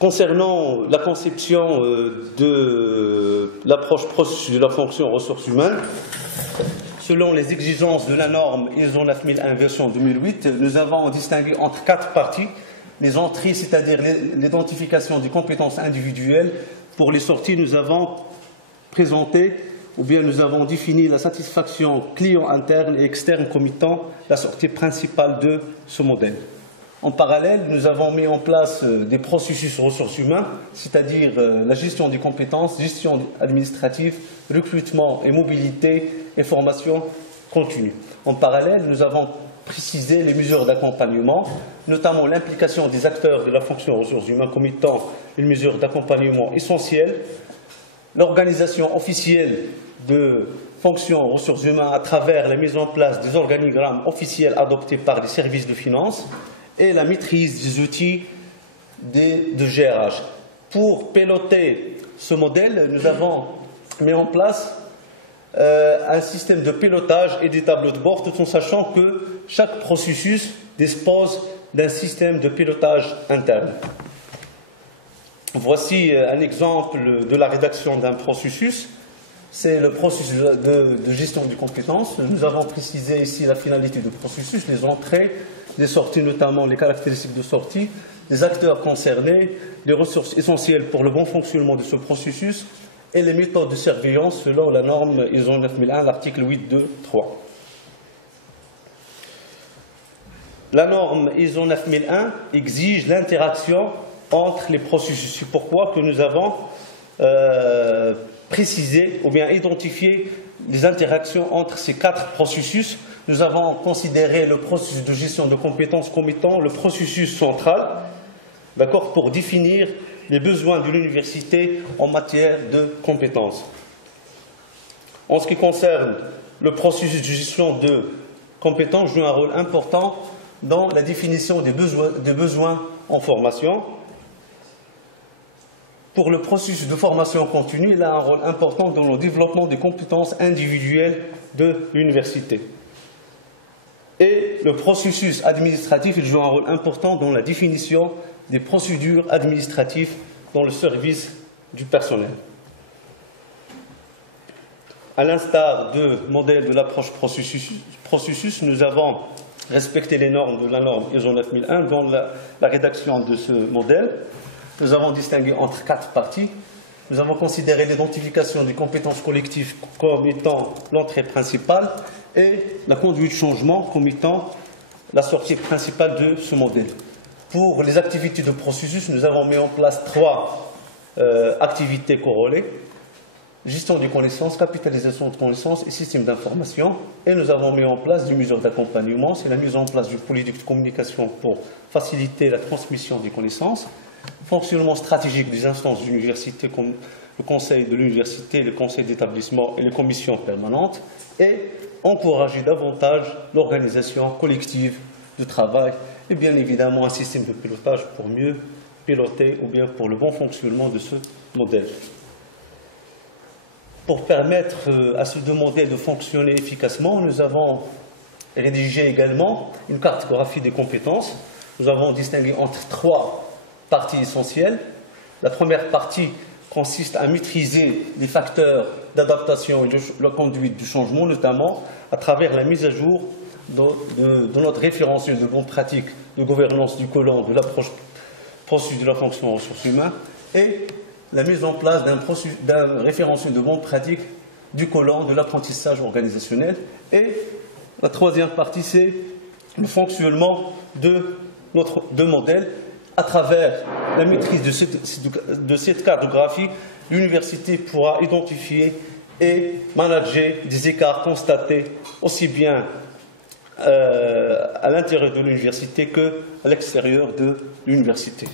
Concernant la conception de l'approche processus de la fonction ressources humaines, selon les exigences de la norme ISO 9001 version 2008, nous avons distingué entre 4 parties les entrées, c'est-à-dire l'identification des compétences individuelles. Pour les sorties, nous avons présenté ou bien nous avons défini la satisfaction client interne et externe comme étant la sortie principale de ce modèle. En parallèle, nous avons mis en place des processus ressources humaines, c'est-à-dire la gestion des compétences, gestion administrative, recrutement et mobilité et formation continue. En parallèle, nous avons précisé les mesures d'accompagnement, notamment l'implication des acteurs de la fonction ressources humaines comme étant une mesure d'accompagnement essentielle, l'organisation officielle de fonctions ressources humaines à travers la mise en place des organigrammes officiels adoptés par les services de finances, et la maîtrise des outils de GRH. Pour piloter ce modèle, nous avons mis en place un système de pilotage et des tableaux de bord, tout en sachant que chaque processus dispose d'un système de pilotage interne. Voici un exemple de la rédaction d'un processus. C'est le processus de gestion des compétences. Nous avons précisé ici la finalité du processus, les entrées, les sorties, notamment les caractéristiques de sortie, les acteurs concernés, les ressources essentielles pour le bon fonctionnement de ce processus et les méthodes de surveillance selon la norme ISO 9001, l'article 8.2.3. La norme ISO 9001 exige l'interaction entre les processus. C'est pourquoi que nous avons préciser ou bien identifier les interactions entre ces 4 processus. Nous avons considéré le processus de gestion de compétences comme étant le processus central, d'accord, pour définir les besoins de l'université en matière de compétences. En ce qui concerne le processus de gestion de compétences, joue un rôle important dans la définition des besoins en formation. Pour le processus de formation continue, il a un rôle important dans le développement des compétences individuelles de l'université. Et le processus administratif, il joue un rôle important dans la définition des procédures administratives dans le service du personnel. À l'instar du modèle de l'approche processus, nous avons respecté les normes de la norme ISO 9001 dans la rédaction de ce modèle. Nous avons distingué entre 4 parties. Nous avons considéré l'identification des compétences collectives comme étant l'entrée principale et la conduite de changement comme étant la sortie principale de ce modèle. Pour les activités de processus, nous avons mis en place 3 activités corrélées: gestion des connaissances, capitalisation de connaissances et système d'information. Et nous avons mis en place des mesures d'accompagnement. C'est la mise en place d'une politique de communication pour faciliter la transmission des connaissances, fonctionnement stratégique des instances d'université comme le conseil de l'université, le conseil d'établissement et les commissions permanentes, et encourager davantage l'organisation collective du travail et bien évidemment un système de pilotage pour mieux piloter ou bien pour le bon fonctionnement de ce modèle. Pour permettre à ces 2 modèles de fonctionner efficacement, nous avons rédigé également une cartographie des compétences. Nous avons distingué entre 3 parties essentielles. La première partie consiste à maîtriser les facteurs d'adaptation et de la conduite du changement, notamment à travers la mise à jour de notre référentiel de bonnes pratiques de gouvernance du colon de l'approche processus de la fonction ressources humaines et la mise en place d'un référentiel de bonnes pratiques du colon de l'apprentissage organisationnel. Et la troisième partie, c'est le fonctionnement de notre modèles. À travers la maîtrise de cette cartographie, l'université pourra identifier et manager des écarts constatés aussi bien à l'intérieur de l'université qu'à l'extérieur de l'université.